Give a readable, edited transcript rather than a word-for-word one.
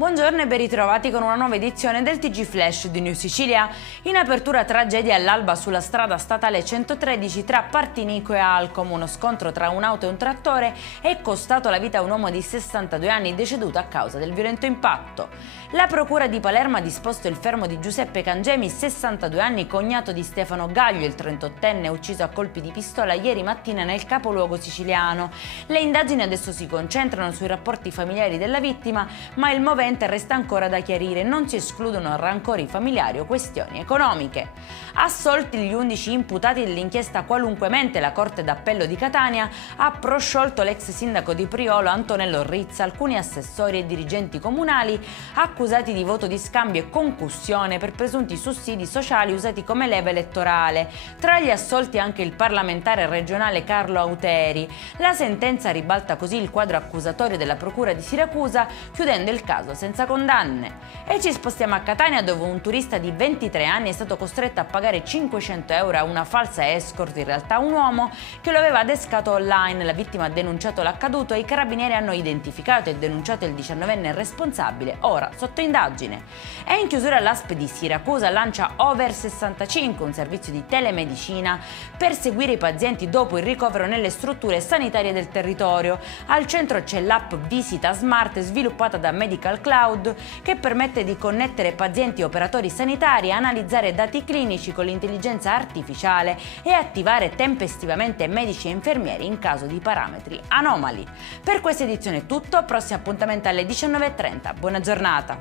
Buongiorno e ben ritrovati con una nuova edizione del TG Flash di New Sicilia. In apertura tragedia all'alba sulla strada statale 113 tra Partinico e Alcom. Uno scontro tra un'auto e un trattore è costato la vita a un uomo di 62 anni deceduto a causa del violento impatto. La procura di Palermo ha disposto il fermo di Giuseppe Cangemi, 62 anni, cognato di Stefano Gaglio, il 38enne ucciso a colpi di pistola ieri mattina nel capoluogo siciliano. Le indagini adesso si concentrano sui rapporti familiari della vittima, ma il movente resta ancora da chiarire, non si escludono rancori familiari o questioni economiche. Assolti gli 11 imputati dell'inchiesta Qualunque Mente, la Corte d'Appello di Catania ha prosciolto l'ex sindaco di Priolo Antonello Rizza, alcuni assessori e dirigenti comunali accusati di voto di scambio e concussione per presunti sussidi sociali usati come leva elettorale. Tra gli assolti anche il parlamentare regionale Carlo Auteri. La sentenza ribalta così il quadro accusatorio della procura di Siracusa, chiudendo il caso senza condanne. E ci spostiamo a Catania, dove un turista di 23 anni è stato costretto a pagare 500 euro a una falsa escort, in realtà un uomo, che lo aveva adescato online. La vittima ha denunciato l'accaduto e i carabinieri hanno identificato e denunciato il 19enne responsabile, ora sotto indagine. E in chiusura l'ASP di Siracusa lancia Over 65, un servizio di telemedicina per seguire i pazienti dopo il ricovero nelle strutture sanitarie del territorio. Al centro c'è l'app Visita Smart sviluppata da Medical Cloud, che permette di connettere pazienti e operatori sanitari, analizzare dati clinici con l'intelligenza artificiale e attivare tempestivamente medici e infermieri in caso di parametri anomali. Per questa edizione è tutto, prossimo appuntamento alle 19:30. Buona giornata!